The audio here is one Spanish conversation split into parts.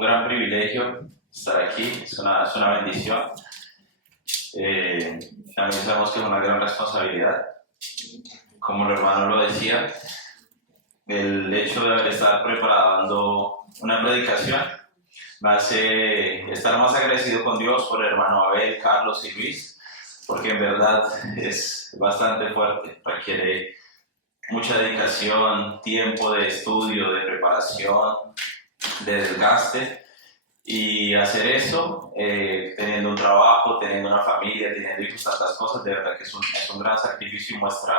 gran privilegio estar aquí, es una bendición. También sabemos que es una gran responsabilidad. Como el hermano lo decía, el hecho de haber estado preparando una predicación me hace estar más agradecido con Dios por el hermano Abel, Carlos y Luis, porque en verdad es bastante fuerte, requiere mucha dedicación, tiempo de estudio, de preparación, de desgaste, y hacer eso teniendo un trabajo, teniendo una familia, teniendo hijos, tantas cosas, de verdad que es un gran sacrificio y muestra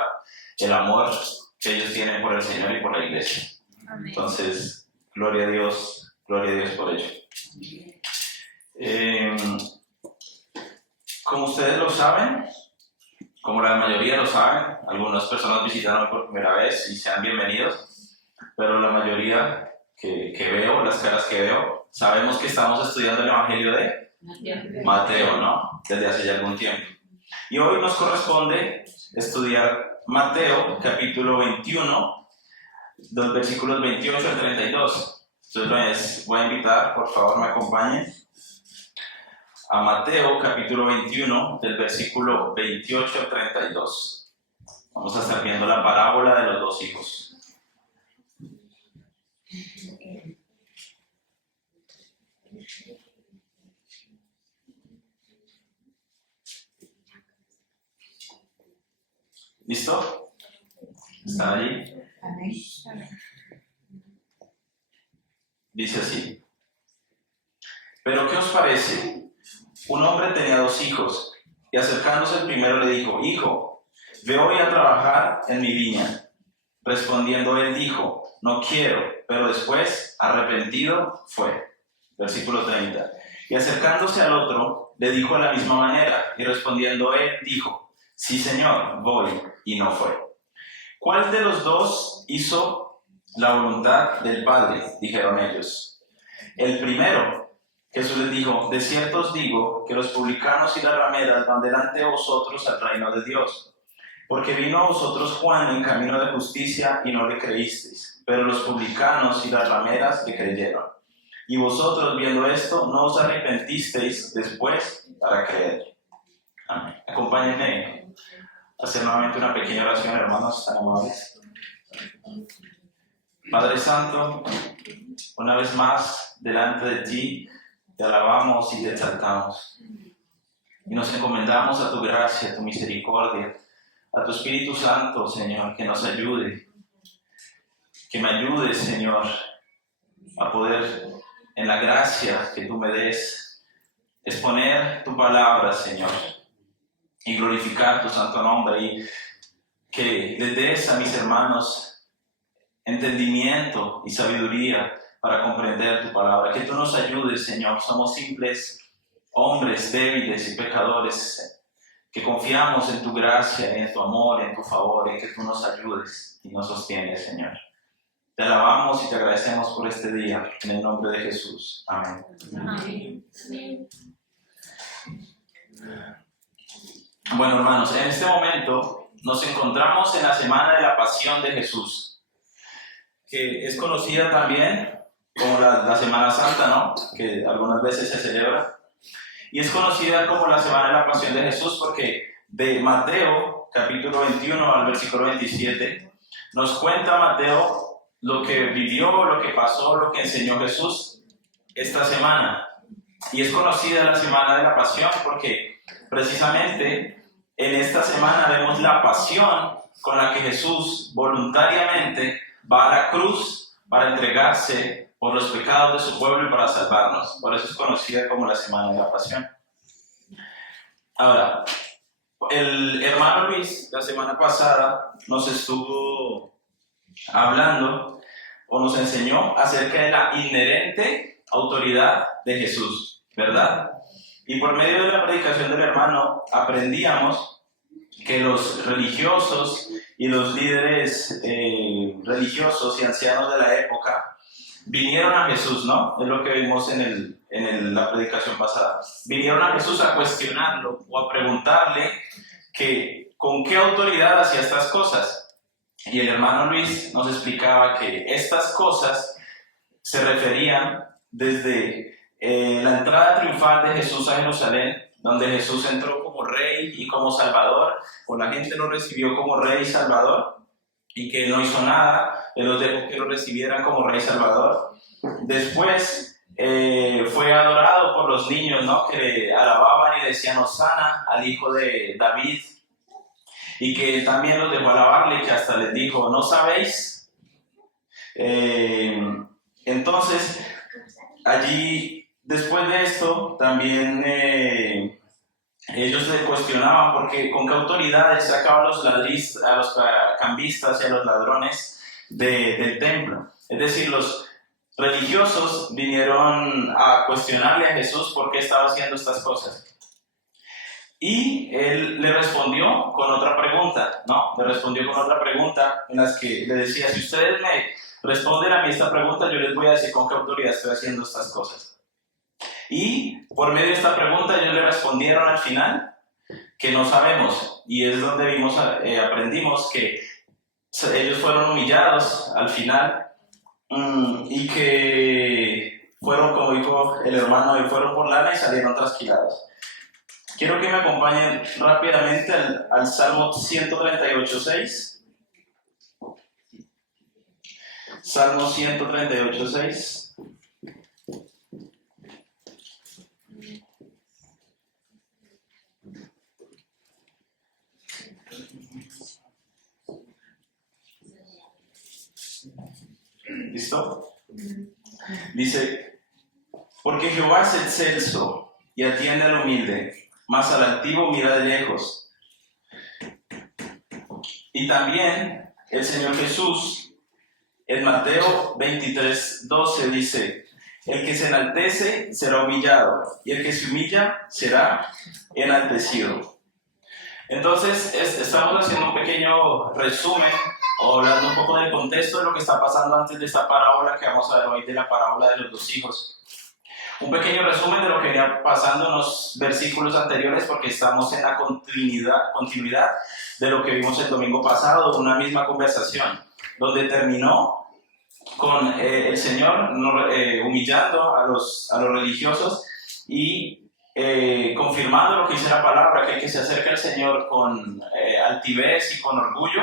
el amor que ellos tienen por el Señor y por la iglesia. Amén. Entonces, gloria a Dios por ello. Como ustedes lo saben, como la mayoría lo saben, algunas personas visitaron por primera vez y sean bienvenidos, pero la mayoría que veo, las caras que veo, sabemos que estamos estudiando el Evangelio de Mateo, ¿no? Desde hace ya algún tiempo. Y hoy nos corresponde estudiar Mateo, capítulo 21, los versículos 28 al 32. Entonces voy a invitar, por favor, me acompañen a Mateo, capítulo 21, del versículo 28 al 32. Vamos a estar viendo la parábola de los dos hijos. ¿Listo? ¿Están allí? Dice así: ¿pero qué os parece? Un hombre tenía dos hijos, y acercándose el primero le dijo: Hijo, ve hoy a trabajar en mi viña. Respondiendo él dijo: No quiero. Pero después, arrepentido, fue. Versículo 30. Y acercándose al otro, le dijo de la misma manera, y respondiendo él dijo: Sí, Señor, voy. Y no fue. ¿Cuál de los dos hizo la voluntad del Padre? Dijeron ellos. El primero. Jesús les dijo: de cierto os digo que los publicanos y las rameras van delante de vosotros al reino de Dios. Porque vino a vosotros Juan en camino de justicia y no le creísteis, pero los publicanos y las rameras le creyeron. Y vosotros, viendo esto, no os arrepentisteis después para creer. Amén. Acompáñenme a hacer nuevamente una pequeña oración, hermanos tan amables. Padre Santo, una vez más delante de ti, te alabamos y te exaltamos. Y nos encomendamos a tu gracia, a tu misericordia, a tu Espíritu Santo, Señor, que nos ayude. Que me ayudes, Señor, a poder, en la gracia que tú me des, exponer tu palabra, Señor, y glorificar tu santo nombre, y que les des a mis hermanos entendimiento y sabiduría para comprender tu palabra. Que tú nos ayudes, Señor. Somos simples hombres débiles y pecadores que confiamos en tu gracia, en tu amor, en tu favor, en que tú nos ayudes y nos sostienes, Señor. Te alabamos y te agradecemos por este día, en el nombre de Jesús. Amén. Amén. Bueno, hermanos, en este momento nos encontramos en la Semana de la Pasión de Jesús, que es conocida también como la Semana Santa, ¿no? Que algunas veces se celebra. Y es conocida como la Semana de la Pasión de Jesús porque de Mateo, capítulo 21 al versículo 27, nos cuenta Mateo lo que vivió, lo que pasó, lo que enseñó Jesús esta semana. Y es conocida la Semana de la Pasión porque precisamente en esta semana vemos la pasión con la que Jesús voluntariamente va a la cruz para entregarse por los pecados de su pueblo y para salvarnos. Por eso es conocida como la Semana de la Pasión. Ahora, el hermano Luis la semana pasada nos estuvo hablando o nos enseñó acerca de la inherente autoridad de Jesús, ¿verdad? Y por medio de la predicación del hermano aprendíamos que los religiosos y los líderes religiosos y ancianos de la época vinieron a Jesús, ¿no? Es lo que vimos en la predicación pasada. Vinieron a Jesús a cuestionarlo o a preguntarle que con qué autoridad hacía estas cosas. Y el hermano Luis nos explicaba que estas cosas se referían desde la entrada triunfal de Jesús a Jerusalén, donde Jesús entró como rey y como salvador, o la gente lo recibió como rey y salvador, y que no hizo nada, él los dejó que lo recibieran como rey y salvador. Después fue adorado por los niños, ¿no? Que le alababan y decían Hosana al hijo de David, y que también los dejó alabarle, que hasta les dijo, ¿no sabéis? Entonces, allí, después de esto, también ellos le cuestionaban porque con qué autoridad él sacaba a los cambistas y a los ladrones del templo. Es decir, los religiosos vinieron a cuestionarle a Jesús por qué estaba haciendo estas cosas. Y él le respondió con otra pregunta, ¿no? Le respondió con otra pregunta en las que le decía, si ustedes me responden a mí esta pregunta, yo les voy a decir con qué autoridad estoy haciendo estas cosas. Y por medio de esta pregunta ellos le respondieron al final que no sabemos. Y es donde aprendimos que ellos fueron humillados al final y que fueron, como dijo el hermano, y fueron por lana y salieron trasquilados. Quiero que me acompañen rápidamente al Salmo 138.6. Salmo 138.6. ¿Listo? Dice, porque Jehová es excelso y atiende al humilde, mas al altivo mira de lejos. Y también el Señor Jesús, en Mateo 23:12 dice, el que se enaltece será humillado, y el que se humilla será enaltecido. Entonces, estamos haciendo un pequeño resumen, o hablando un poco del contexto de lo que está pasando antes de esta parábola que vamos a ver hoy, de la parábola de los dos hijos. Un pequeño resumen de lo que venía pasando en los versículos anteriores, porque estamos en la continuidad de lo que vimos el domingo pasado, una misma conversación, donde terminó con el Señor humillando a los religiosos y confirmando lo que dice la palabra, que el que se acerca al Señor con altivez y con orgullo,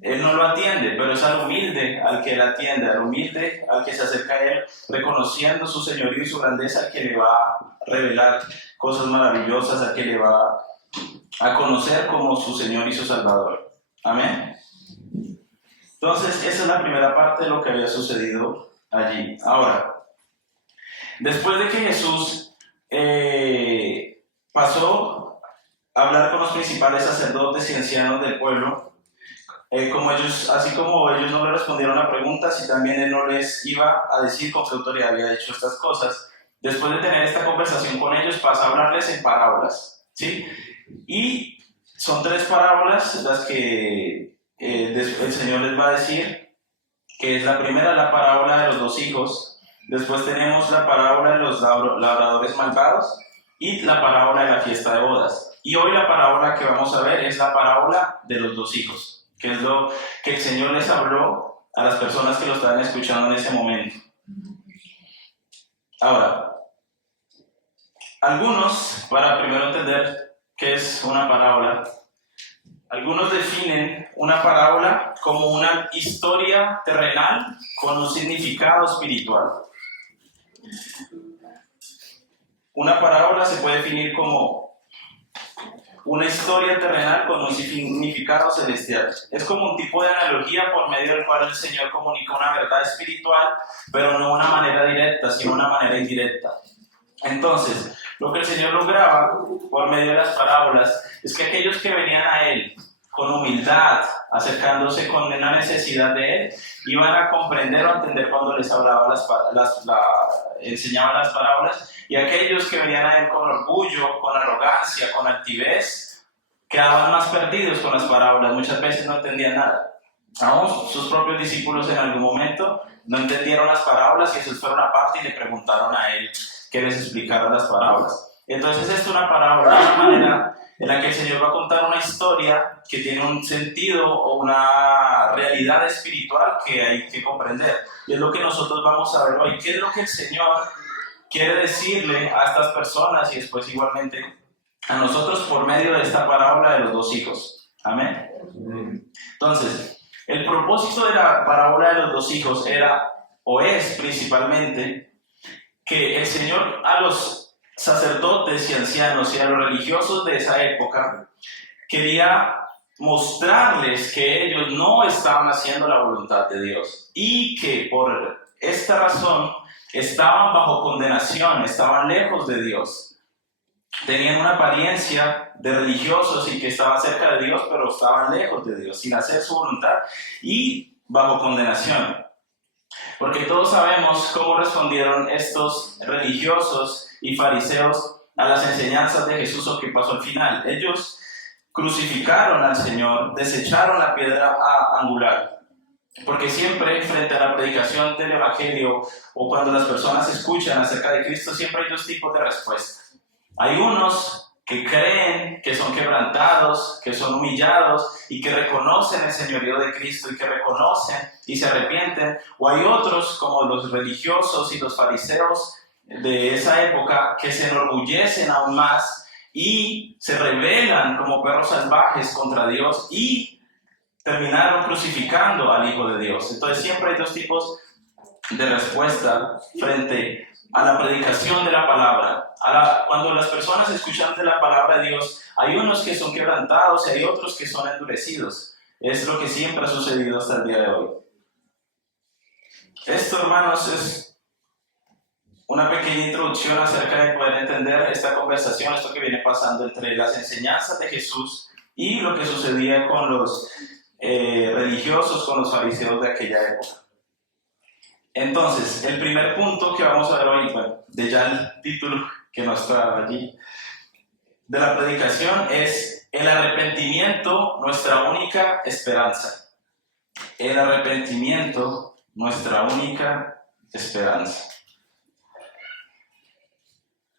Él no lo atiende, pero es al humilde al que Él atiende, al humilde al que se acerca a Él, reconociendo su señorío y su grandeza, al que le va a revelar cosas maravillosas, al que le va a conocer como su Señor y su Salvador. Amén. Entonces, esa es la primera parte de lo que había sucedido allí. Ahora, después de que Jesús pasó a hablar con los principales sacerdotes y ancianos del pueblo, así como ellos no le respondieron a preguntas y también Él no les iba a decir con qué autoridad había hecho estas cosas, después de tener esta conversación con ellos pasa a hablarles en parábolas, ¿sí? Y son 3 parábolas las que el Señor les va a decir, que es la primera, la parábola de los 2 hijos, después tenemos la parábola de los labradores malvados y la parábola de la fiesta de bodas. Y hoy la parábola que vamos a ver es la parábola de los 2 hijos, que es lo que el Señor les habló a las personas que lo estaban escuchando en ese momento. Ahora, algunos, para primero entender qué es una parábola, algunos definen una parábola como una historia terrenal con un significado espiritual. Una parábola se puede definir como una historia terrenal con un significado celestial. Es como un tipo de analogía por medio del cual el Señor comunica una verdad espiritual, pero no de una manera directa, sino de una manera indirecta. Entonces, lo que el Señor lograba por medio de las parábolas es que aquellos que venían a Él con humildad, acercándose con una necesidad de Él, iban a comprender o a entender cuando les hablaba enseñaba las parábolas, y aquellos que venían a Él con orgullo, con arrogancia, con altivez, quedaban más perdidos con las parábolas, muchas veces no entendían nada. Aún sus propios discípulos en algún momento no entendieron las parábolas y Jesús fueron aparte y le preguntaron a Él que les explicara las parábolas. Entonces, esto es una parábola, una manera en la que el Señor va a contar una historia que tiene un sentido o una realidad espiritual que hay que comprender. Y es lo que nosotros vamos a ver hoy. ¿Qué es lo que el Señor quiere decirle a estas personas y después igualmente a nosotros por medio de esta parábola de los dos hijos? Amén. Entonces, el propósito de la parábola de los dos hijos era, o es principalmente, que el Señor a los sacerdotes y ancianos y a los religiosos de esa época quería mostrarles que ellos no estaban haciendo la voluntad de Dios y que por esta razón estaban bajo condenación, estaban lejos de Dios. Tenían una apariencia de religiosos y que estaban cerca de Dios, pero estaban lejos de Dios, sin hacer su voluntad y bajo condenación. Porque todos sabemos cómo respondieron estos religiosos y fariseos a las enseñanzas de Jesús o qué pasó al final. Ellos crucificaron al Señor, desecharon la piedra angular. Porque siempre frente a la predicación del Evangelio o cuando las personas escuchan acerca de Cristo, siempre hay dos tipos de respuestas. Hay unos que creen que son quebrantados, que son humillados y que reconocen el señorío de Cristo y que reconocen y se arrepienten. O hay otros, como los religiosos y los fariseos de esa época, que se enorgullecen aún más y se rebelan como perros salvajes contra Dios y terminaron crucificando al Hijo de Dios. Entonces siempre hay dos tipos de respuesta frente a la predicación de la palabra. Cuando las personas escuchan de la palabra de Dios, hay unos que son quebrantados y hay otros que son endurecidos. Es lo que siempre ha sucedido hasta el día de hoy. Esto, hermanos, es una pequeña introducción acerca de poder entender esta conversación, esto que viene pasando entre las enseñanzas de Jesús y lo que sucedía con los religiosos, con los fariseos de aquella época. Entonces, el primer punto que vamos a ver hoy, bueno, de ya el título que nos trae allí, de la predicación es el arrepentimiento, nuestra única esperanza. El arrepentimiento, nuestra única esperanza.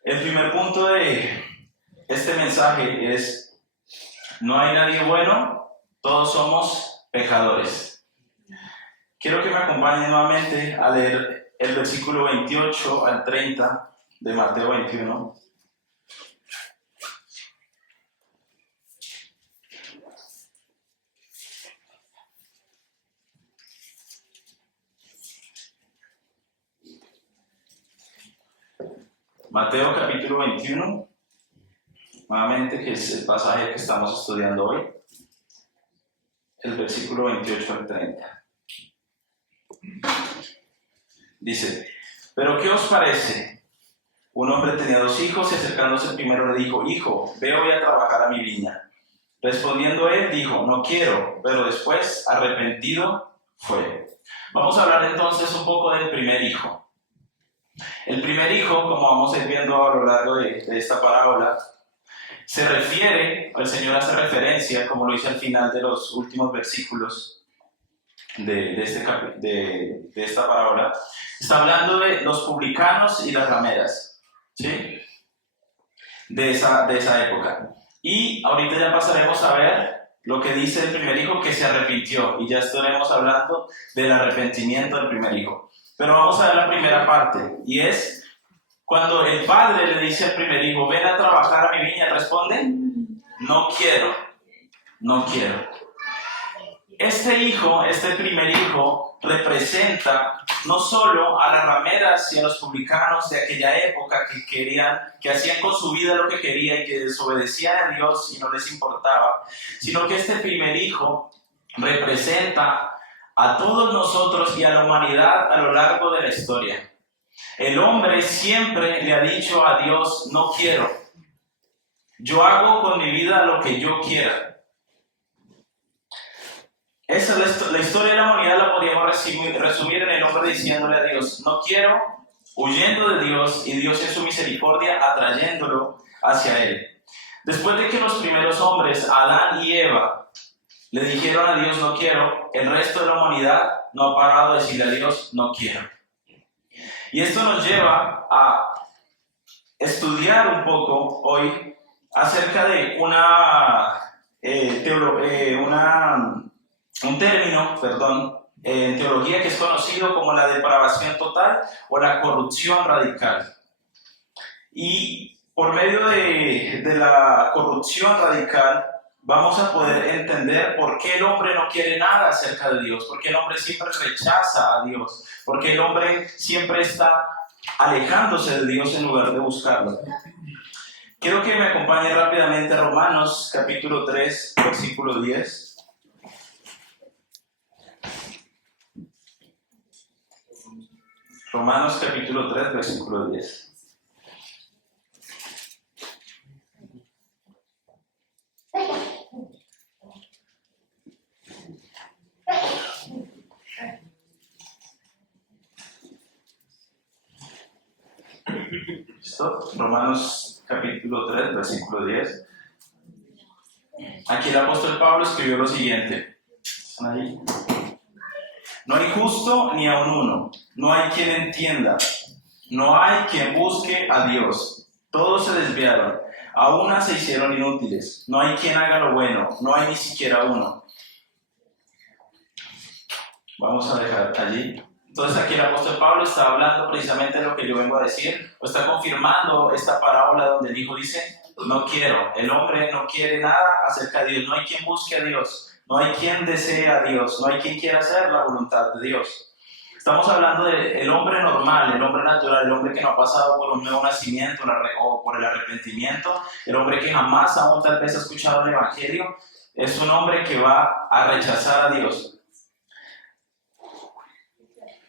El primer punto de este mensaje es: no hay nadie bueno, todos somos pecadores. Quiero que me acompañen nuevamente a leer el versículo 28 al 30 de Mateo 21. Mateo capítulo 21, nuevamente, que es el pasaje que estamos estudiando hoy, el versículo 28 al 30. Dice: ¿pero qué os parece? Un hombre tenía dos hijos y acercándose el primero le dijo: Hijo, ve hoy a trabajar a mi viña. Respondiendo él, dijo: No quiero, pero después, arrepentido, fue. Vamos a hablar entonces un poco del primer hijo. El primer hijo, como vamos a ir viendo a lo largo de esta parábola, se refiere, el Señor hace referencia, como lo dice al final de los últimos versículos de esta parábola, está hablando de los publicanos y las rameras, ¿sí? de esa época. Y ahorita ya pasaremos a ver lo que dice el primer hijo, que se arrepintió, y ya estaremos hablando del arrepentimiento del primer hijo. Pero vamos a ver la primera parte, y es cuando el padre le dice al primer hijo: ven a trabajar a mi viña, responde: no quiero, no quiero. Este hijo, este primer hijo, representa no solo a las rameras y a los publicanos de aquella época que hacían con su vida lo que querían y que desobedecían a Dios y no les importaba, sino que este primer hijo representa a todos nosotros y a la humanidad a lo largo de la historia. El hombre siempre le ha dicho a Dios: no quiero, yo hago con mi vida lo que yo quiera. Esa es la historia de la humanidad, la podríamos resumir en el hombre diciéndole a Dios: no quiero, huyendo de Dios, y Dios en su misericordia atrayéndolo hacia Él. Después de que los primeros hombres, Adán y Eva, le dijeron a Dios: no quiero, el resto de la humanidad no ha parado de decirle a Dios: no quiero. Y esto nos lleva a estudiar un poco hoy acerca de un término, en teología que es conocido como la depravación total o la corrupción radical. Y por medio de la corrupción radical vamos a poder entender por qué el hombre no quiere nada acerca de Dios, por qué el hombre siempre rechaza a Dios, por qué el hombre siempre está alejándose de Dios en lugar de buscarlo. Quiero que me acompañe rápidamente a Romanos capítulo 3, versículo 10. Romanos capítulo 3, versículo 10. ¿Listo? Romanos capítulo 3, versículo 10. Aquí el apóstol Pablo escribió lo siguiente. ¿Están ahí? No hay justo ni aun uno, no hay quien entienda, no hay quien busque a Dios. Todos se desviaron, a una se hicieron inútiles, no hay quien haga lo bueno, no hay ni siquiera uno. Vamos a dejar allí. Entonces aquí el apóstol Pablo está hablando precisamente de lo que yo vengo a decir, o está confirmando esta parábola donde el hijo dice, no quiero, el hombre no quiere nada acerca de Dios, no hay quien busque a Dios. No hay quien desee a Dios, no hay quien quiera hacer la voluntad de Dios. Estamos hablando del hombre normal, el hombre natural, el hombre que no ha pasado por un nuevo nacimiento o por el arrepentimiento, el hombre que jamás aún tal vez ha escuchado el Evangelio, es un hombre que va a rechazar a Dios.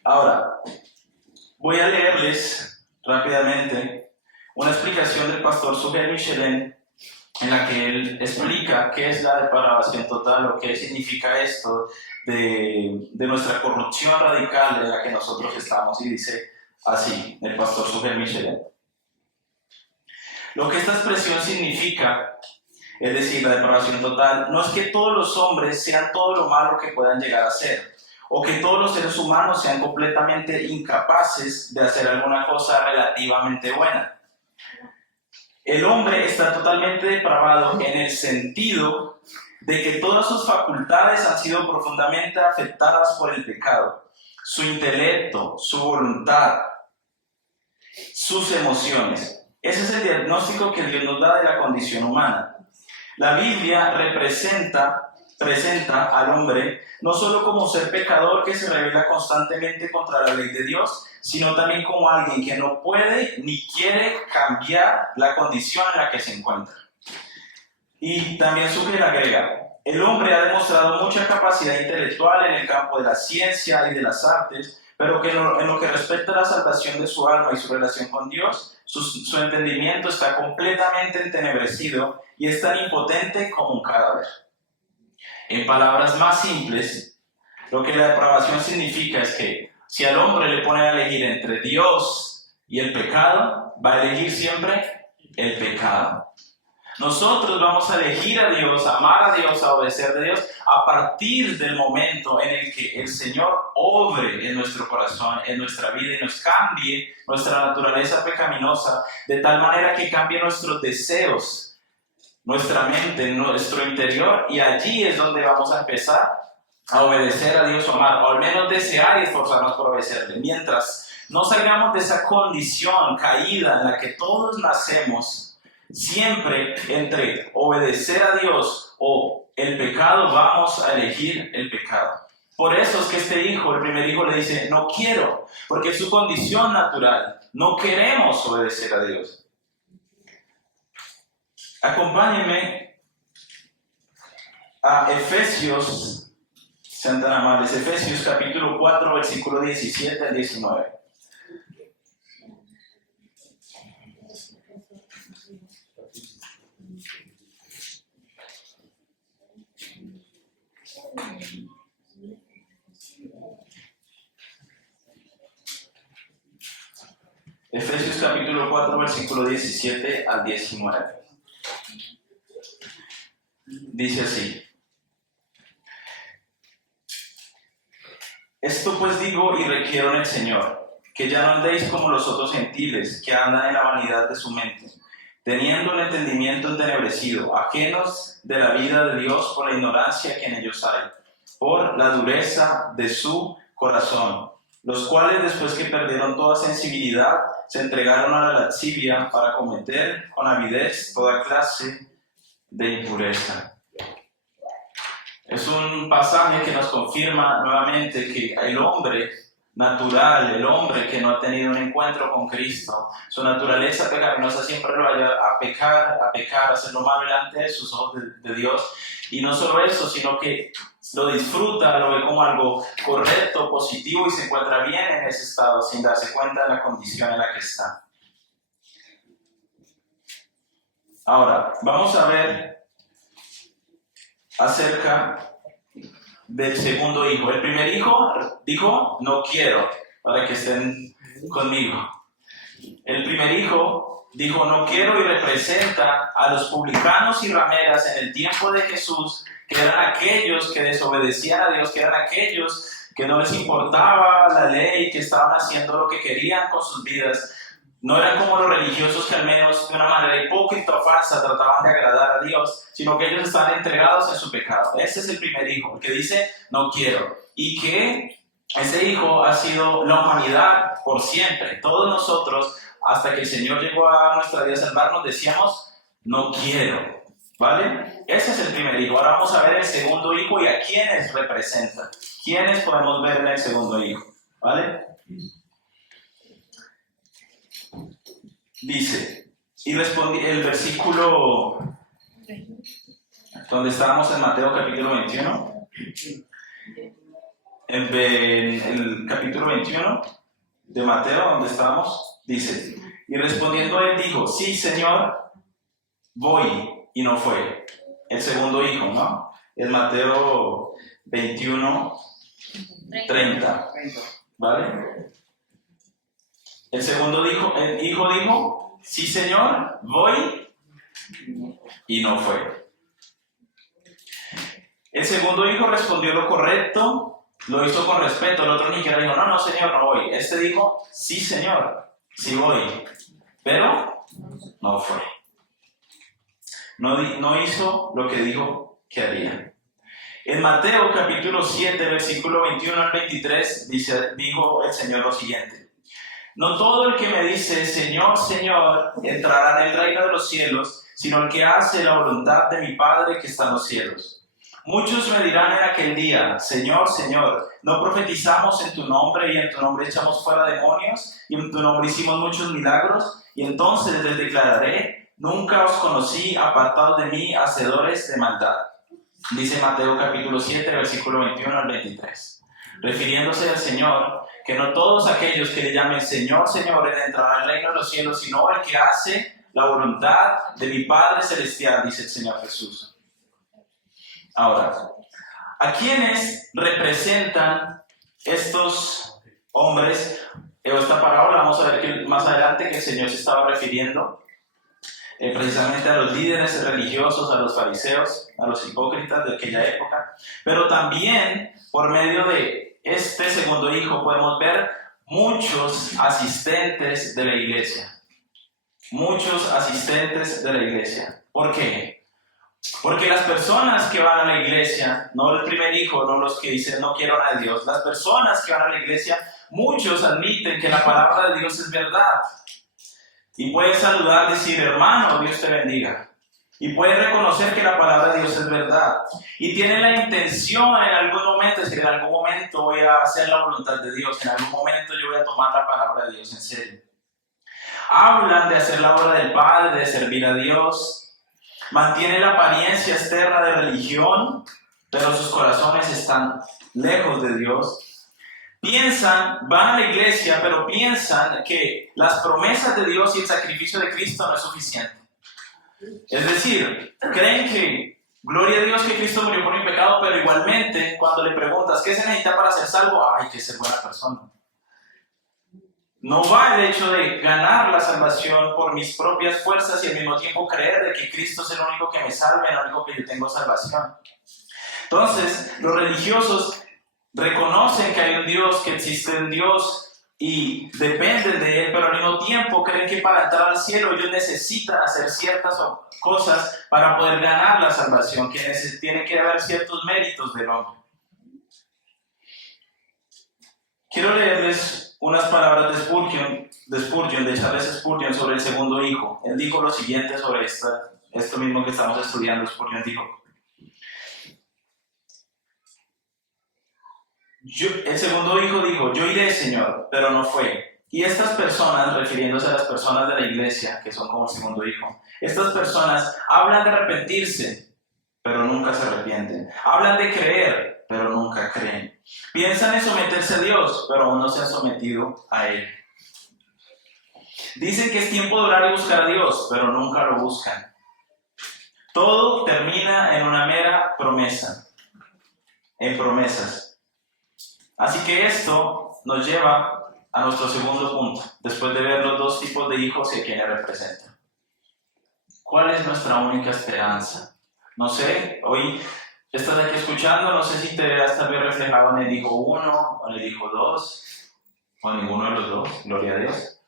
Ahora, voy a leerles rápidamente una explicación del pastor Sugel Michelin, en la que él explica qué es la depravación total o qué significa esto de nuestra corrupción radical en la que nosotros estamos, y dice así, el pastor Sugel Michelin. Lo que esta expresión significa, es decir, la depravación total, no es que todos los hombres sean todo lo malo que puedan llegar a ser, o que todos los seres humanos sean completamente incapaces de hacer alguna cosa relativamente buena. El hombre está totalmente depravado en el sentido de que todas sus facultades han sido profundamente afectadas por el pecado. Su intelecto, su voluntad, sus emociones. Ese es el diagnóstico que Dios nos da de la condición humana. La Biblia presenta al hombre no solo como ser pecador que se revela constantemente contra la ley de Dios, sino también como alguien que no puede ni quiere cambiar la condición en la que se encuentra. Y también Sugel agrega, el hombre ha demostrado mucha capacidad intelectual en el campo de la ciencia y de las artes, pero que en lo que respecta a la salvación de su alma y su relación con Dios, su entendimiento está completamente entenebrecido y es tan impotente como un cadáver. En palabras más simples, lo que la depravación significa es que si al hombre le ponen a elegir entre Dios y el pecado, va a elegir siempre el pecado. Nosotros vamos a elegir a Dios, a amar a Dios, a obedecer a Dios a partir del momento en el que el Señor obre en nuestro corazón, en nuestra vida y nos cambie nuestra naturaleza pecaminosa de tal manera que cambie nuestros deseos, nuestra mente, nuestro interior, y allí es donde vamos a empezar a obedecer a Dios o amar, o al menos desear y esforzarnos por obedecerle. Mientras no salgamos de esa condición caída en la que todos nacemos, siempre entre obedecer a Dios o el pecado, vamos a elegir el pecado. Por eso es que este hijo, el primer hijo, le dice, no quiero, porque es su condición natural. No queremos obedecer a Dios. Acompáñenme a Efesios, sean tan amables, Efesios capítulo 4, versículo 17 al 19. Efesios capítulo 4, versículo 17 al 19. Dice así: esto pues digo y requiero en el Señor, que ya no andéis como los otros gentiles, que andan en la vanidad de su mente, teniendo un entendimiento entenebrecido, ajenos de la vida de Dios por la ignorancia que en ellos hay, por la dureza de su corazón, los cuales después que perdieron toda sensibilidad, se entregaron a la lascivia para cometer con avidez toda clase de impureza. Es un pasaje que nos confirma nuevamente que el hombre natural, el hombre que no ha tenido un encuentro con Cristo, su naturaleza pecaminosa siempre lo vaya a pecar, a hacer lo malo delante de sus ojos de Dios. Y no solo eso, sino que lo disfruta, lo ve como algo correcto, positivo y se encuentra bien en ese estado sin darse cuenta de la condición en la que está. Ahora, vamos a ver acerca del segundo hijo. El primer hijo dijo, no quiero, para que estén conmigo. El primer hijo dijo, no quiero, y representa a los publicanos y rameras en el tiempo de Jesús, que eran aquellos que desobedecían a Dios, que eran aquellos que no les importaba la ley, que estaban haciendo lo que querían con sus vidas. No eran como los religiosos que al menos de una manera hipócrita o falsa trataban de agradar a Dios, sino que ellos estaban entregados en su pecado. Ese es el primer hijo, el que dice, no quiero. Y que ese hijo ha sido la humanidad por siempre. Todos nosotros, hasta que el Señor llegó a nuestra vida a salvarnos, decíamos, no quiero. ¿Vale? Ese es el primer hijo. Ahora vamos a ver el segundo hijo y a quiénes representa. ¿Quiénes podemos ver en el segundo hijo? ¿Vale? Dice, y respondí el versículo donde estábamos en Mateo capítulo 21, en el capítulo 21 de Mateo donde estábamos, dice, y respondiendo él dijo, sí Señor, voy, y no fue. El segundo hijo, ¿no? Es Mateo 21, 30, ¿vale? El segundo hijo dijo, sí Señor, voy, y no fue. El segundo hijo respondió lo correcto, lo hizo con respeto. El otro ni siquiera dijo, no Señor, no voy. Este dijo, sí Señor, sí voy, pero no fue. No hizo lo que dijo que haría. En Mateo capítulo 7, versículo 21 al 23, dijo el Señor lo siguiente. No todo el que me dice, Señor, Señor, entrará en el reino de los cielos, sino el que hace la voluntad de mi Padre que está en los cielos. Muchos me dirán en aquel día, Señor, Señor, ¿no profetizamos en tu nombre y en tu nombre echamos fuera demonios y en tu nombre hicimos muchos milagros? Y entonces les declararé, nunca os conocí, apartados de mí, hacedores de maldad. Dice Mateo capítulo 7, versículo 21 al 23. Refiriéndose al Señor, que no todos aquellos que le llamen Señor, Señor, entrarán al reino de los cielos, sino el que hace la voluntad de mi Padre Celestial, dice el Señor Jesús. Ahora, ¿a quiénes representan estos hombres? Esta parábola vamos a ver que más adelante que el Señor se estaba refiriendo precisamente a los líderes religiosos, a los fariseos, a los hipócritas de aquella época, pero también por medio de este segundo hijo podemos ver muchos asistentes de la iglesia. Muchos asistentes de la iglesia. ¿Por qué? Porque las personas que van a la iglesia, no el primer hijo, no los que dicen no quiero nada de Dios, las personas que van a la iglesia, muchos admiten que la palabra de Dios es verdad. Y puedes saludar, decir, hermano, Dios te bendiga. Y puedes reconocer que la palabra de Dios es verdad. Y tienen la intención en algún momento, es decir, en algún momento voy a hacer la voluntad de Dios, en algún momento yo voy a tomar la palabra de Dios en serio. Hablan de hacer la obra del Padre, de servir a Dios. Mantienen la apariencia externa de religión, pero sus corazones están lejos de Dios. Van a la iglesia, pero piensan que las promesas de Dios y el sacrificio de Cristo no es suficiente. Es decir, creen que, gloria a Dios que Cristo murió por mi pecado, pero igualmente cuando le preguntas, ¿qué se necesita para ser salvo? Hay que ser buena persona. No va el hecho de ganar la salvación por mis propias fuerzas y al mismo tiempo creer de que Cristo es el único que me salve, el único que yo tengo salvación. Entonces, los religiosos reconocen que hay un Dios, que existe un Dios y dependen de Él, pero al mismo tiempo creen que para entrar al cielo ellos necesitan hacer ciertas cosas para poder ganar la salvación, que tiene que haber ciertos méritos del hombre. Quiero leerles unas palabras de Charles Spurgeon sobre el segundo hijo. Él dijo lo siguiente sobre esto mismo que estamos estudiando. Spurgeon dijo: el segundo hijo dijo, yo iré, Señor, pero no fue. Y estas personas, refiriéndose a las personas de la iglesia, que son como el segundo hijo, estas personas hablan de arrepentirse, pero nunca se arrepienten. Hablan de creer, pero nunca creen. Piensan en someterse a Dios, pero aún no se han sometido a Él. Dicen que es tiempo de orar y buscar a Dios, pero nunca lo buscan. Todo termina en una mera promesa, en promesas. Así que esto nos lleva a nuestro segundo punto, después de ver los dos tipos de hijos y a quienes representan. ¿Cuál es nuestra única esperanza? No sé, hoy estás aquí escuchando, no sé si te veas tal vez reflejado en el hijo 1 o en el hijo 2, o en ninguno de los dos, gloria a Dios.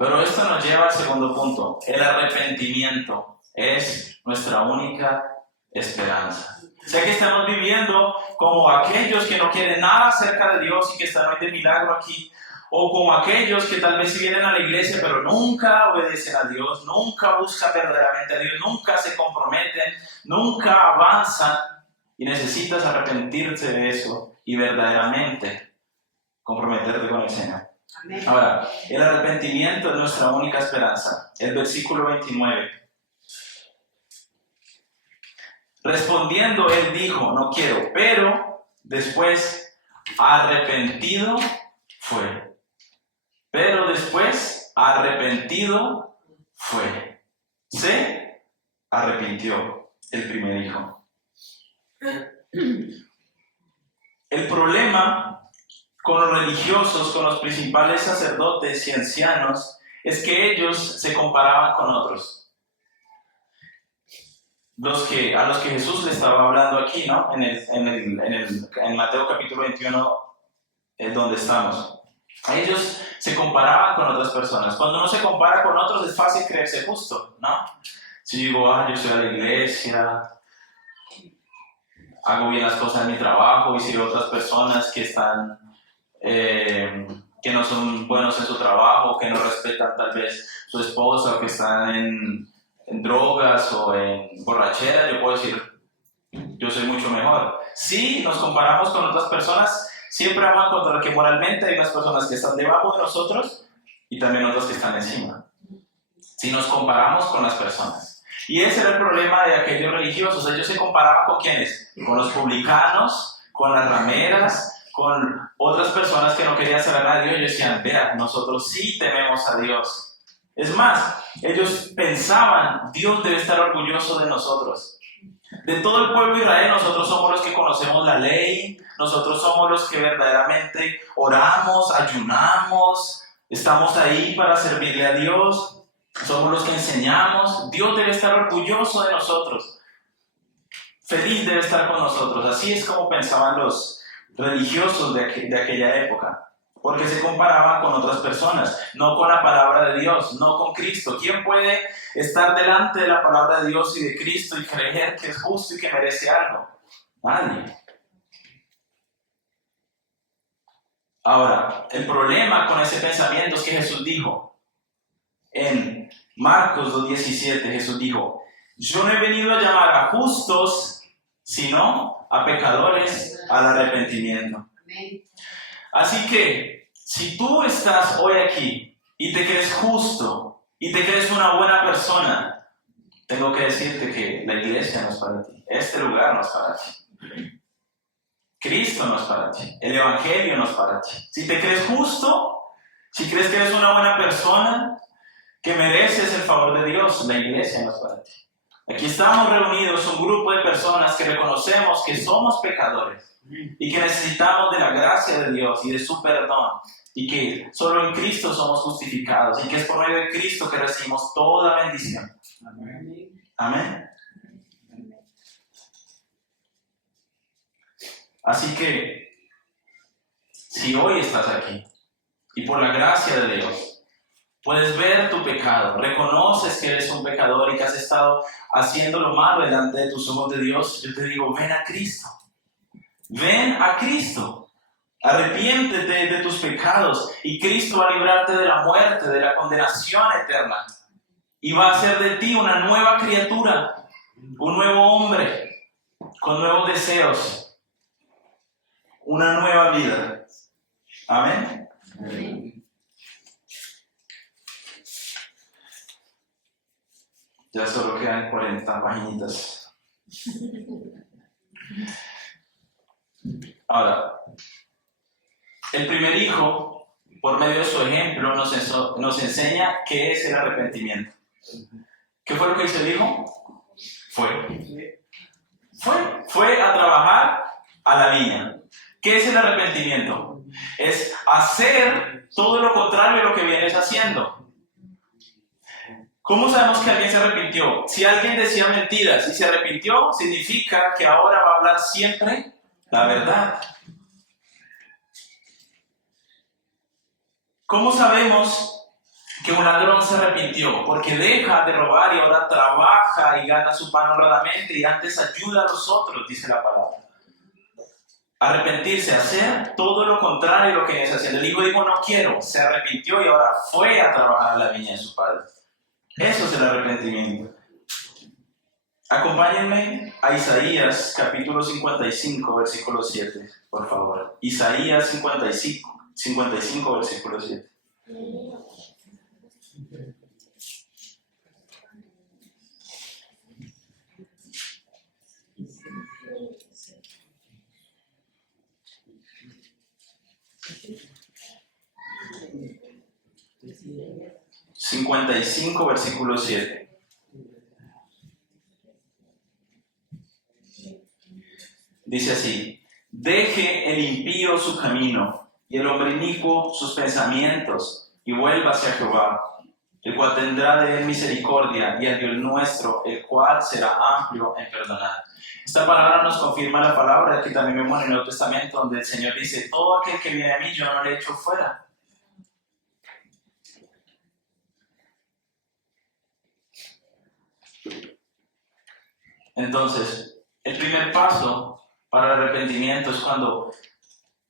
Pero esto nos lleva al segundo punto. El arrepentimiento es nuestra única esperanza. Sé que estamos viviendo como aquellos que no quieren nada acerca de Dios y que están hoy de milagro aquí, o como aquellos que tal vez sí vienen a la iglesia pero nunca obedecen a Dios, nunca buscan verdaderamente a Dios, nunca se comprometen, nunca avanzan, y necesitas arrepentirte de eso y verdaderamente comprometerte con el Señor. Amén. Ahora, el arrepentimiento es nuestra única esperanza. El versículo 29. Respondiendo, él dijo, no quiero, pero después arrepentido fue. Pero después arrepentido fue. Se arrepintió el primer hijo. El problema con los religiosos, con los principales sacerdotes y ancianos, es que ellos se comparaban con otros. A los que Jesús le estaba hablando aquí, ¿no? En Mateo capítulo 21, donde estamos. Ellos se comparaban con otras personas. Cuando uno se compara con otros es fácil creerse justo, ¿no? Si digo, yo soy a la iglesia, hago bien las cosas en mi trabajo, y si hay otras personas que están, que no son buenos en su trabajo, que no respetan tal vez su esposa, o que están en drogas o en borrachera, yo puedo decir, yo soy mucho mejor. Si nos comparamos con otras personas, siempre vamos a encontrar que moralmente hay unas personas que están debajo de nosotros y también otras que están encima. Si nos comparamos con las personas. Y ese era el problema de aquellos religiosos. Ellos se comparaban con ¿quiénes? Con los publicanos, con las rameras, con otras personas que no querían saber nada de Dios. Ellos decían, vea, nosotros sí tememos a Dios. Es más, ellos pensaban, Dios debe estar orgulloso de nosotros. De todo el pueblo de Israel, nosotros somos los que conocemos la ley, nosotros somos los que verdaderamente oramos, ayunamos, estamos ahí para servirle a Dios, somos los que enseñamos. Dios debe estar orgulloso de nosotros, feliz debe estar con nosotros. Así es como pensaban los religiosos de aquella época. Porque se comparaban con otras personas, no con la palabra de Dios, no con Cristo. ¿Quién puede estar delante de la palabra de Dios y de Cristo y creer que es justo y que merece algo? Nadie. Ahora, el problema con ese pensamiento es que Jesús dijo, en Marcos 2:17, Jesús dijo, yo no he venido a llamar a justos, sino a pecadores al arrepentimiento. Amén. Así que, si tú estás hoy aquí y te crees justo y te crees una buena persona, tengo que decirte que la iglesia no es para ti, este lugar no es para ti, Cristo no es para ti, el Evangelio no es para ti. Si te crees justo, si crees que eres una buena persona, que mereces el favor de Dios, la iglesia no es para ti. Aquí estamos reunidos un grupo de personas que reconocemos que somos pecadores y que necesitamos de la gracia de Dios y de su perdón, y que solo en Cristo somos justificados y que es por medio de Cristo que recibimos toda bendición. Amén. Amén. Así que, si hoy estás aquí y por la gracia de Dios puedes ver tu pecado, reconoces que eres un pecador y que has estado haciendo lo malo delante de tus ojos de Dios, yo te digo, ven a Cristo. Ven a Cristo. Arrepiéntete de tus pecados y Cristo va a librarte de la muerte, de la condenación eterna. Y va a hacer de ti una nueva criatura, un nuevo hombre, con nuevos deseos, una nueva vida. Amén. Amén. Ya solo quedan 40 paginitas. Ahora, el primer hijo, por medio de su ejemplo, nos enseña qué es el arrepentimiento. ¿Qué fue lo que hizo el hijo? Fue a trabajar a la viña. ¿Qué es el arrepentimiento? Es hacer todo lo contrario de lo que vienes haciendo. ¿Cómo sabemos que alguien se arrepintió? Si alguien decía mentiras y se arrepintió, significa que ahora va a hablar siempre la verdad. ¿Cómo sabemos que un ladrón se arrepintió? Porque deja de robar y ahora trabaja y gana su pan honradamente y antes ayuda a los otros, dice la palabra. Arrepentirse, hacer todo lo contrario de lo que es haciendo. El hijo dijo, no quiero, se arrepintió y ahora fue a trabajar a la viña de su padre. Eso es el arrepentimiento. Acompáñenme a Isaías capítulo 55, versículo 7, por favor. Isaías 55, versículo 7. Versículo 7. Dice así: deje el impío su camino y el hombre inicuo sus pensamientos y vuelva hacia Jehová, el cual tendrá de él misericordia, y al Dios nuestro, el cual será amplio en perdonar. Esta palabra nos confirma la palabra que también vemos en el Nuevo Testamento, donde el Señor dice: todo aquel que viene a mí yo no le echo fuera. Entonces, el primer paso para el arrepentimiento es cuando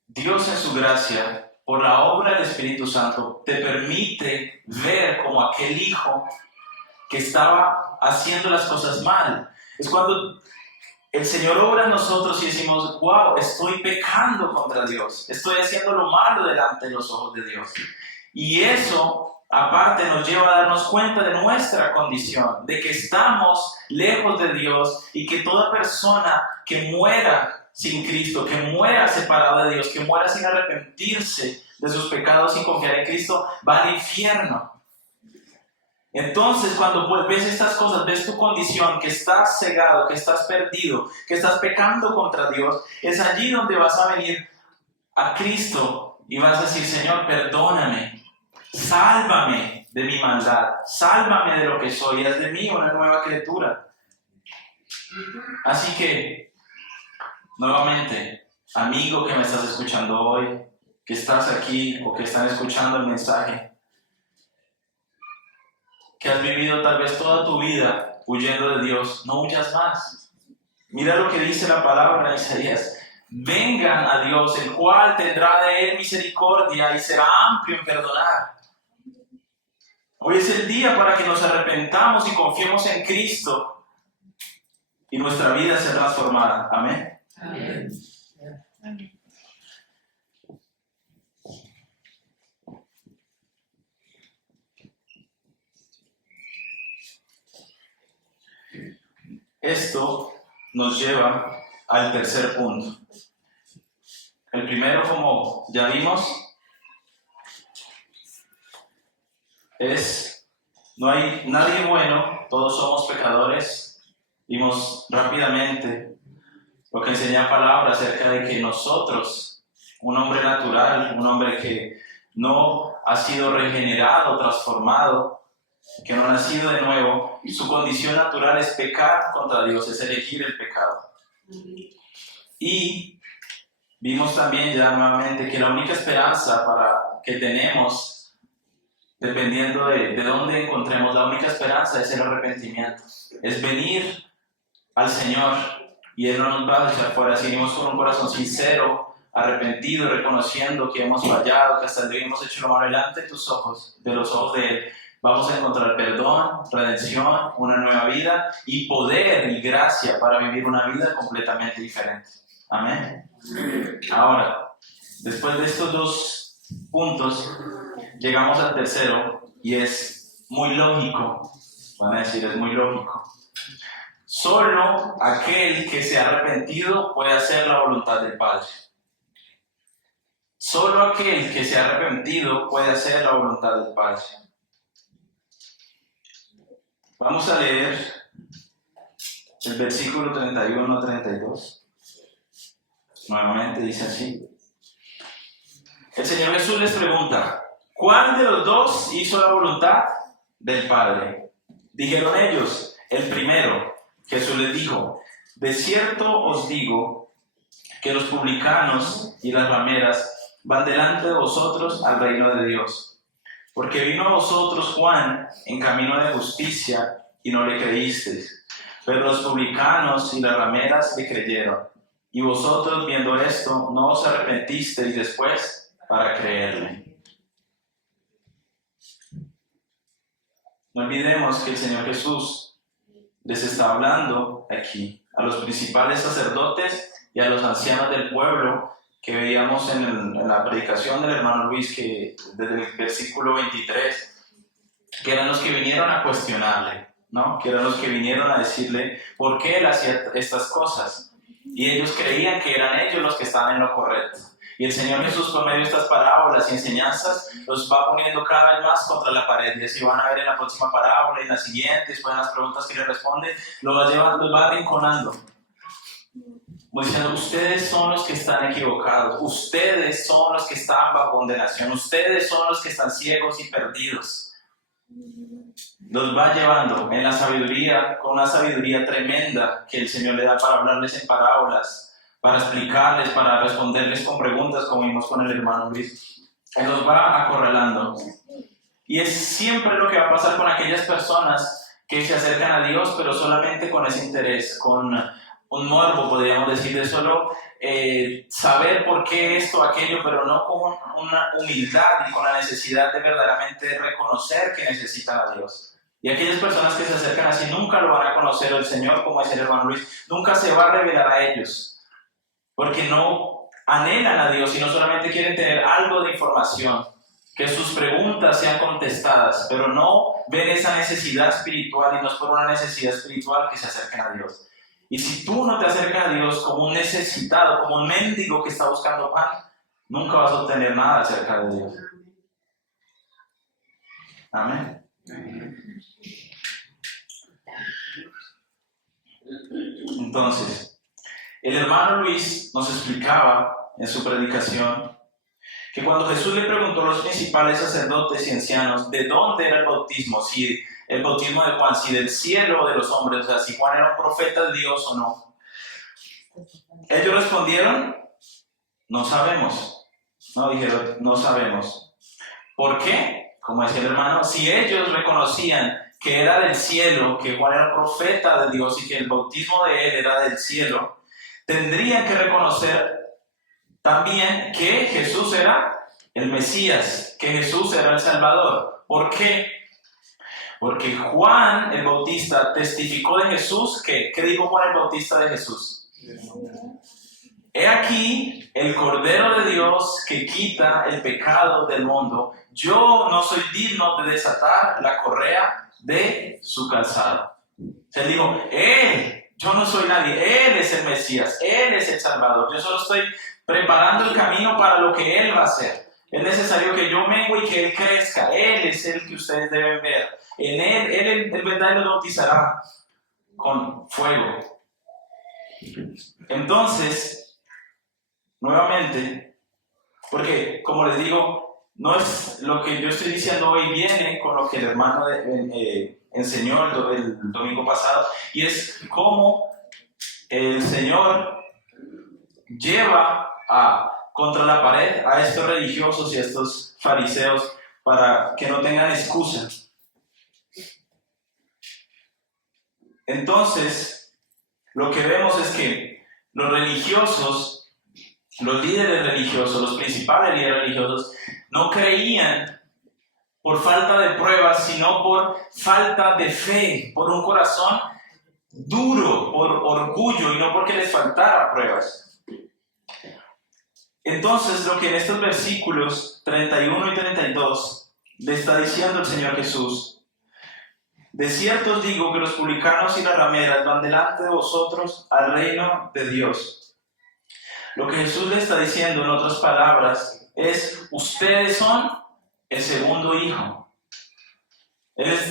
Dios en su gracia, por la obra del Espíritu Santo, te permite ver como aquel hijo que estaba haciendo las cosas mal. Es cuando el Señor obra en nosotros y decimos: wow, estoy pecando contra Dios, estoy haciendo lo malo delante de los ojos de Dios. Y eso, aparte, nos lleva a darnos cuenta de nuestra condición, de que estamos lejos de Dios y que toda persona que muera sin Cristo, que muera separada de Dios, que muera sin arrepentirse de sus pecados, sin confiar en Cristo, va al infierno. Entonces, cuando ves estas cosas, ves tu condición, que estás cegado, que estás perdido, que estás pecando contra Dios, es allí donde vas a venir a Cristo y vas a decir: Señor, perdóname, sálvame de mi maldad, sálvame de lo que soy, haz de mí una nueva criatura. Así que, nuevamente, amigo que me estás escuchando hoy, que estás aquí o que están escuchando el mensaje, que has vivido tal vez toda tu vida huyendo de Dios, no huyas más. Mira lo que dice la palabra en Isaías: vengan a Dios, el cual tendrá de él misericordia y será amplio en perdonar. Hoy es el día para que nos arrepentamos y confiemos en Cristo y nuestra vida sea transformada. Amén. Amén. Esto nos lleva al tercer punto. El primero, como ya vimos, es: no hay nadie bueno, todos somos pecadores. Vimos rápidamente lo que enseña la palabra acerca de que nosotros, un hombre natural, un hombre que no ha sido regenerado, transformado, que no ha nacido de nuevo, su condición natural es pecar contra Dios, es elegir el pecado. Y vimos también ya nuevamente que la única esperanza para que tenemos, dependiendo de dónde encontremos la única esperanza, es el arrepentimiento. Es venir al Señor y Él no nos va a echar fuera. Si venimos con un corazón sincero, arrepentido, reconociendo que hemos fallado, que hasta el día hemos hecho lo malo delante de tus ojos, de los ojos de Él, vamos a encontrar perdón, redención, una nueva vida y poder y gracia para vivir una vida completamente diferente. Amén. Ahora, después de estos dos puntos, llegamos al tercero y es muy lógico. Van a decir, es muy lógico. Solo aquel que se ha arrepentido puede hacer la voluntad del Padre. Solo aquel que se ha arrepentido puede hacer la voluntad del Padre. Vamos a leer el versículo 31 a 32. Nuevamente dice así. El Señor Jesús les pregunta, ¿cuál de los dos hizo la voluntad del Padre? Dijeron ellos, el primero. Jesús les dijo, de cierto os digo que los publicanos y las rameras van delante de vosotros al reino de Dios. Porque vino a vosotros Juan en camino de justicia y no le creísteis, pero los publicanos y las rameras le creyeron. Y vosotros, viendo esto, no os arrepentisteis después para creerle. No olvidemos que el Señor Jesús les está hablando aquí a los principales sacerdotes y a los ancianos del pueblo que veíamos en la predicación del hermano Luis, que desde el versículo 23, que eran los que vinieron a cuestionarle, ¿no? Que eran los que vinieron a decirle por qué él hacía estas cosas. Y ellos creían que eran ellos los que estaban en lo correcto. Y el Señor Jesús, por medio de estas parábolas y enseñanzas, los va poniendo cada vez más contra la pared. Y así van a ver en la próxima parábola y en la siguiente, después en las preguntas que le responde, los va arrinconando. Como diciendo, ustedes son los que están equivocados, ustedes son los que están bajo condenación, ustedes son los que están ciegos y perdidos. Los va llevando en la sabiduría, con una sabiduría tremenda que el Señor le da para hablarles en parábolas, para explicarles, para responderles con preguntas, como vimos con el hermano Luis. Él los va acorralando. Y es siempre lo que va a pasar con aquellas personas que se acercan a Dios, pero solamente con ese interés, con un morbo, podríamos decir, de solo saber por qué esto o aquello, pero no con una humildad y con la necesidad de verdaderamente reconocer que necesitan a Dios. Y aquellas personas que se acercan así nunca lo van a conocer, o el Señor, como dice el hermano Luis, nunca se va a revelar a ellos. Porque no anhelan a Dios y no solamente quieren tener algo de información, que sus preguntas sean contestadas, pero no ven esa necesidad espiritual y no es por una necesidad espiritual que se acerquen a Dios. Y si tú no te acercas a Dios como un necesitado, como un mendigo que está buscando pan, nunca vas a obtener nada acerca de Dios. Amén. Entonces, el hermano Luis nos explicaba en su predicación que cuando Jesús le preguntó a los principales sacerdotes y ancianos de dónde era el bautismo, si el bautismo de Juan, si del cielo o de los hombres, o sea, si Juan era un profeta de Dios o no, ellos respondieron, no sabemos. No, dijeron, no sabemos. ¿Por qué? Como decía el hermano, si ellos reconocían que era del cielo, que Juan era profeta de Dios y que el bautismo de él era del cielo, tendrían que reconocer también que Jesús era el Mesías, que Jesús era el Salvador. ¿Por qué? Porque Juan el Bautista testificó de Jesús. ¿Qué dijo Juan el Bautista de Jesús? He aquí el Cordero de Dios que quita el pecado del mundo. Yo no soy digno de desatar la correa de su calzado. Se dijo, yo no soy nadie, Él es el Mesías, Él es el Salvador. Yo solo estoy preparando el camino para lo que Él va a hacer. Es necesario que yo mengue y que Él crezca. Él es el que ustedes deben ver. En Él vendrá y los bautizará con fuego. Entonces, nuevamente, porque como les digo, no es lo que yo estoy diciendo hoy, viene con lo que el hermano enseñó el domingo pasado, y es cómo el Señor lleva a contra la pared a estos religiosos y a estos fariseos para que no tengan excusa. Entonces, lo que vemos es que los religiosos, los líderes religiosos, los principales líderes religiosos, no creían por falta de pruebas, sino por falta de fe, por un corazón duro, por orgullo y no porque les faltara pruebas. Entonces, lo que en estos versículos 31 y 32 le está diciendo el Señor Jesús: de cierto os digo que los publicanos y las rameras van delante de vosotros al reino de Dios. Lo que Jesús le está diciendo, en otras palabras, es: ustedes son el segundo hijo.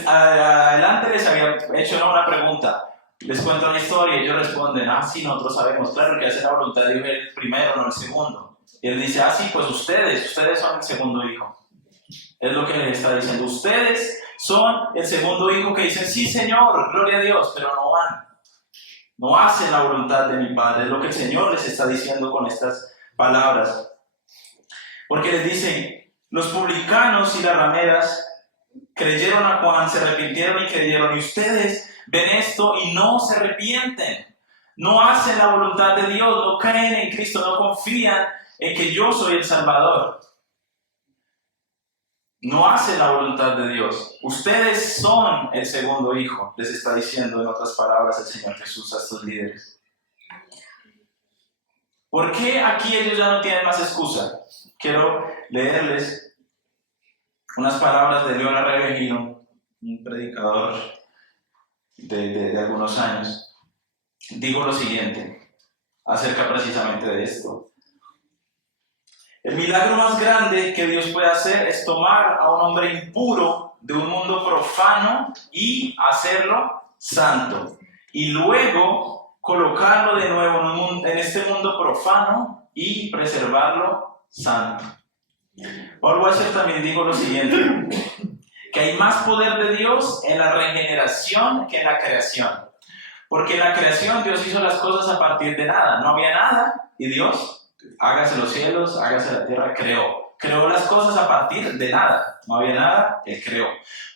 Adelante les había hecho una pregunta. Les cuento una historia y ellos responden: sí, nosotros sabemos, claro, que hacer la voluntad de Dios es el primero, no el segundo. Y él dice: sí, pues ustedes son el segundo hijo. Es lo que les está diciendo. Ustedes son el segundo hijo que dicen: sí, Señor, gloria a Dios, pero no van. No hacen la voluntad de mi Padre. Es lo que el Señor les está diciendo con estas palabras. Porque les dicen: los publicanos y las rameras creyeron a Juan, se arrepintieron y creyeron. Y ustedes ven esto y no se arrepienten. No hacen la voluntad de Dios, no creen en Cristo, no confían en que yo soy el Salvador. No hacen la voluntad de Dios. Ustedes son el segundo hijo, les está diciendo en otras palabras el Señor Jesús a estos líderes. ¿Por qué aquí ellos ya no tienen más excusa? Quiero leerles unas palabras de Leonard Ravenhill, un predicador de algunos años. Digo lo siguiente acerca precisamente de esto. El milagro más grande que Dios puede hacer es tomar a un hombre impuro de un mundo profano y hacerlo santo. Y luego colocarlo de nuevo en este mundo profano y preservarlo santo. Paul Washer también dijo lo siguiente: que hay más poder de Dios en la regeneración que en la creación. Porque en la creación Dios hizo las cosas a partir de nada. No había nada y Dios, hágase los cielos, hágase la tierra, creó. Creó las cosas a partir de nada. No había nada, Él creó.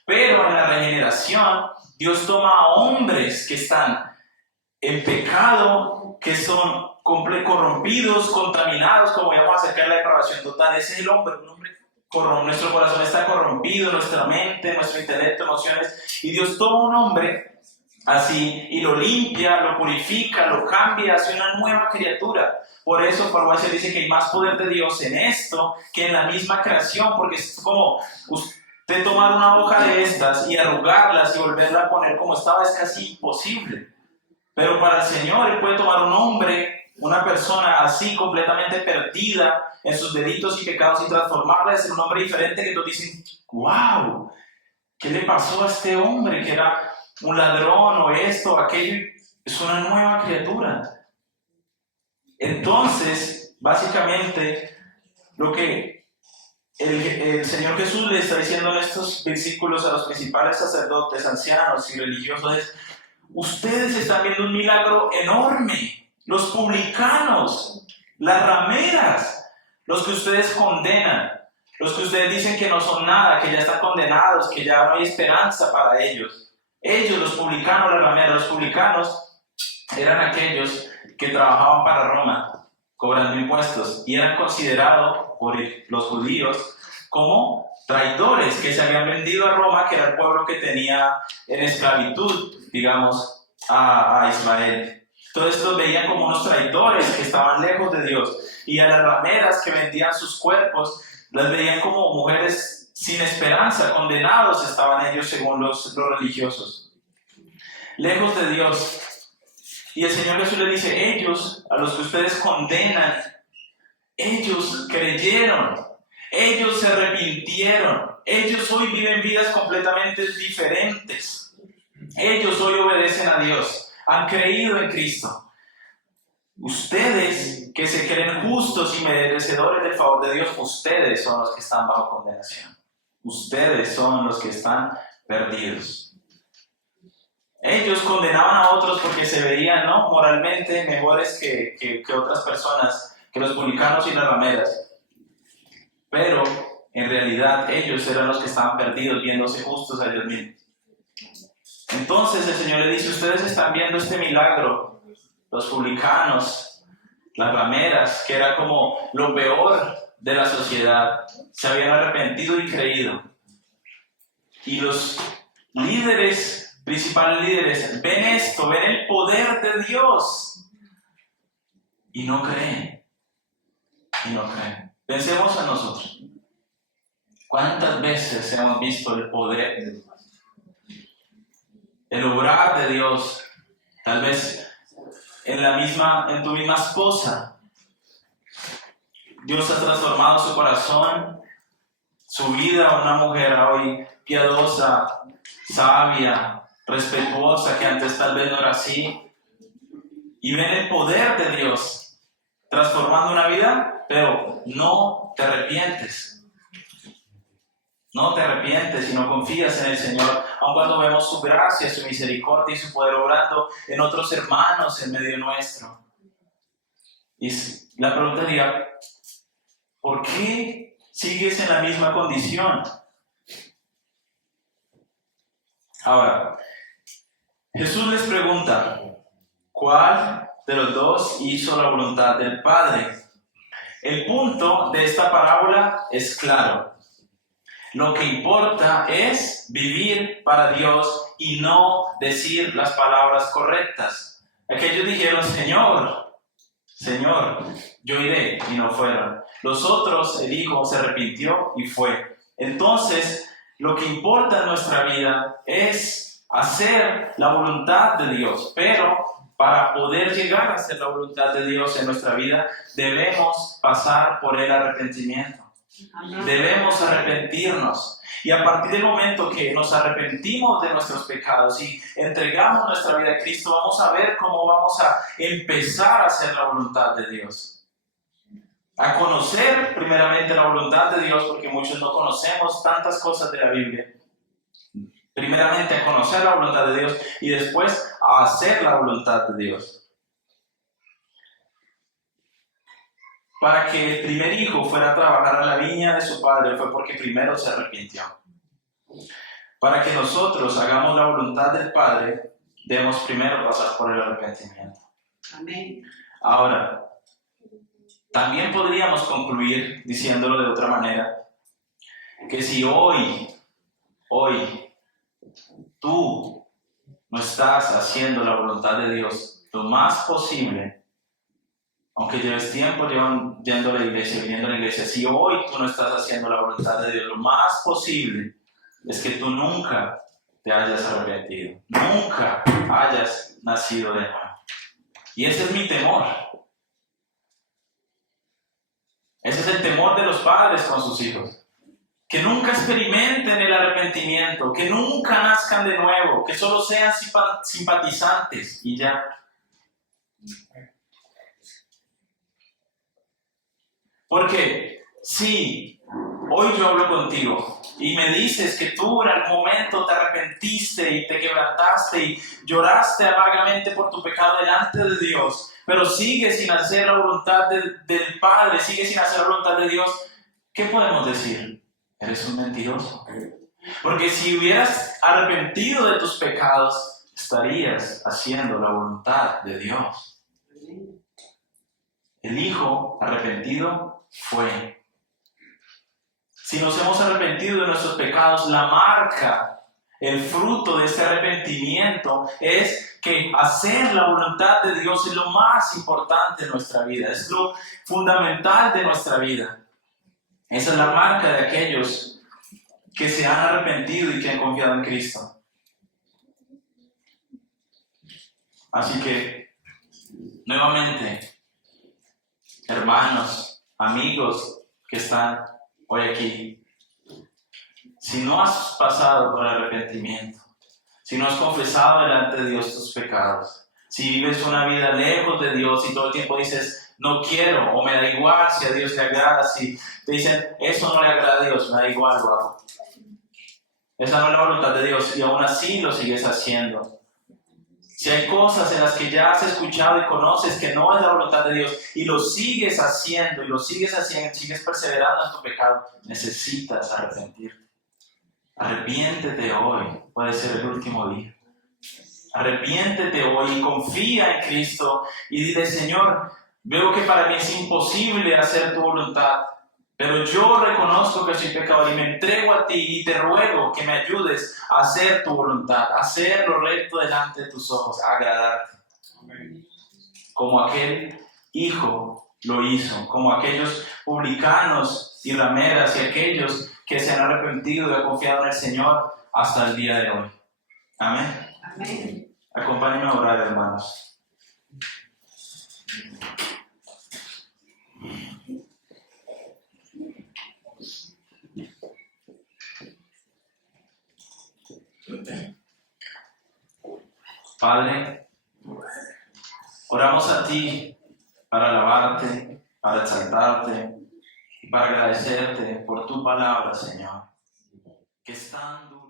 Pero en la regeneración, Dios toma a hombres que están en pecado, que son corrompidos, contaminados, como llamamos acerca de la depravación total. Ese es el hombre, un hombre corrompido. Nuestro corazón está corrompido, nuestra mente, nuestro intelecto, emociones. Y Dios toma a un hombre así y lo limpia, lo purifica, lo cambia, hace una nueva criatura. Por eso Paul Washer dice que hay más poder de Dios en esto que en la misma creación, porque es como usted tomar una hoja de estas y arrugarlas y volverla a poner como estaba, es casi imposible. Pero para el Señor, Él puede tomar un hombre, una persona así completamente perdida en sus delitos y pecados y transformarla en un hombre diferente, que todos dicen: wow, ¿qué le pasó a este hombre que era un ladrón o esto o aquello? Es una nueva criatura. Entonces, básicamente, lo que el Señor Jesús le está diciendo en estos versículos a los principales sacerdotes, ancianos y religiosos es: ustedes están viendo un milagro enorme. Los publicanos, las rameras, los que ustedes condenan, los que ustedes dicen que no son nada, que ya están condenados, que ya no hay esperanza para ellos. Ellos, los publicanos, las rameras, los publicanos eran aquellos que trabajaban para Roma, cobrando impuestos, y eran considerados por los judíos como traidores, que se habían vendido a Roma, que era el pueblo que tenía en esclavitud, digamos, a Israel. Entonces los veían como unos traidores que estaban lejos de Dios, y a las rameras que vendían sus cuerpos, las veían como mujeres sin esperanza, condenados estaban ellos según los religiosos, lejos de Dios. Y el Señor Jesús le dice: ellos, a los que ustedes condenan, ellos creyeron, ellos se arrepintieron, ellos hoy viven vidas completamente diferentes, ellos hoy obedecen a Dios, han creído en Cristo. Ustedes, que se creen justos y merecedores del favor de Dios, ustedes son los que están bajo condenación, ustedes son los que están perdidos. Ellos condenaban a otros porque se veían, ¿no?, moralmente mejores que otras personas, que los publicanos y las rameras. Pero en realidad ellos eran los que estaban perdidos, viéndose justos a ellos mismos. Entonces el Señor le dice, ustedes están viendo este milagro, los publicanos, las rameras, que era como lo peor de la sociedad, se habían arrepentido y creído. Y los líderes, principales líderes, ven esto, ven el poder de Dios y no creen. Y no creen. Pensemos en nosotros. ¿Cuántas veces hemos visto el poder de Dios? El obrar de Dios, tal vez en tu misma esposa. Dios ha transformado su corazón, su vida, una mujer hoy piadosa, sabia, respetuosa, que antes tal vez no era así. Y ven el poder de Dios transformando una vida, pero no te arrepientes. No te arrepientes y no confías en el Señor, aun cuando vemos su gracia, su misericordia y su poder obrando en otros hermanos en medio nuestro. Y la pregunta sería, ¿por qué sigues en la misma condición? Ahora, Jesús les pregunta, ¿cuál de los dos hizo la voluntad del Padre? El punto de esta parábola es claro. Lo que importa es vivir para Dios y no decir las palabras correctas. Aquellos dijeron, Señor, yo iré, y no fueron. Los otros, el hijo se arrepintió y fue. Entonces, lo que importa en nuestra vida es hacer la voluntad de Dios. Pero para poder llegar a hacer la voluntad de Dios en nuestra vida, debemos pasar por el arrepentimiento. Debemos arrepentirnos. Y a partir del momento que nos arrepentimos de nuestros pecados y entregamos nuestra vida a Cristo, vamos a ver cómo vamos a empezar a hacer la voluntad de Dios. A conocer primeramente la voluntad de Dios, porque muchos no conocemos tantas cosas de la Biblia. Primeramente a conocer la voluntad de Dios y después a hacer la voluntad de Dios. Para que el primer hijo fuera a trabajar a la viña de su padre fue porque primero se arrepintió. Para que nosotros hagamos la voluntad del Padre, debemos primero pasar por el arrepentimiento. Amén. Ahora, también podríamos concluir diciéndolo de otra manera, que si hoy, tú no estás haciendo la voluntad de Dios lo más posible, aunque lleves tiempo yendo a la iglesia, viniendo a la iglesia, si hoy tú no estás haciendo la voluntad de Dios lo más posible, es que tú nunca te hayas arrepentido, nunca hayas nacido de nuevo. Y ese es mi temor. Ese es el temor de los padres con sus hijos. Que nunca experimenten el arrepentimiento, que nunca nazcan de nuevo, que solo sean simpatizantes y ya. Porque si hoy yo hablo contigo y me dices que tú en algún momento te arrepentiste y te quebrantaste y lloraste amargamente por tu pecado delante de Dios, pero sigues sin hacer la voluntad del Padre, sigues sin hacer la voluntad de Dios, ¿qué podemos decir? Eres un mentiroso. Porque si hubieras arrepentido de tus pecados, estarías haciendo la voluntad de Dios. El Hijo arrepentido fue. Si nos hemos arrepentido de nuestros pecados, la marca, el fruto de ese arrepentimiento es que hacer la voluntad de Dios es lo más importante en nuestra vida, es lo fundamental de nuestra vida. Esa es la marca de aquellos que se han arrepentido y que han confiado en Cristo. Así que, nuevamente, hermanos, amigos que están hoy aquí, si no has pasado por el arrepentimiento, si no has confesado delante de Dios tus pecados, si vives una vida lejos de Dios y todo el tiempo dices, no quiero, o me da igual si a Dios le agrada, si te dicen, eso no le agrada a Dios, me da igual, lo hago. Esa no es la voluntad de Dios y aún así lo sigues haciendo. Si hay cosas en las que ya has escuchado y conoces que no es la voluntad de Dios y lo sigues haciendo sigues perseverando en tu pecado, necesitas arrepentirte. Arrepiéntete hoy, puede ser el último día. Arrepiéntete hoy y confía en Cristo y dile: Señor, veo que para mí es imposible hacer tu voluntad, pero yo reconozco que soy pecador y me entrego a ti y te ruego que me ayudes a hacer tu voluntad, a hacer lo recto delante de tus ojos, a agradarte. Como aquel hijo lo hizo, como aquellos publicanos y rameras y aquellos que se han arrepentido y han confiado en el Señor hasta el día de hoy. Amén. Amén. Acompáñenme a orar, hermanos. Padre, oramos a ti para alabarte, para exaltarte y para agradecerte por tu palabra, Señor, que es tan dura.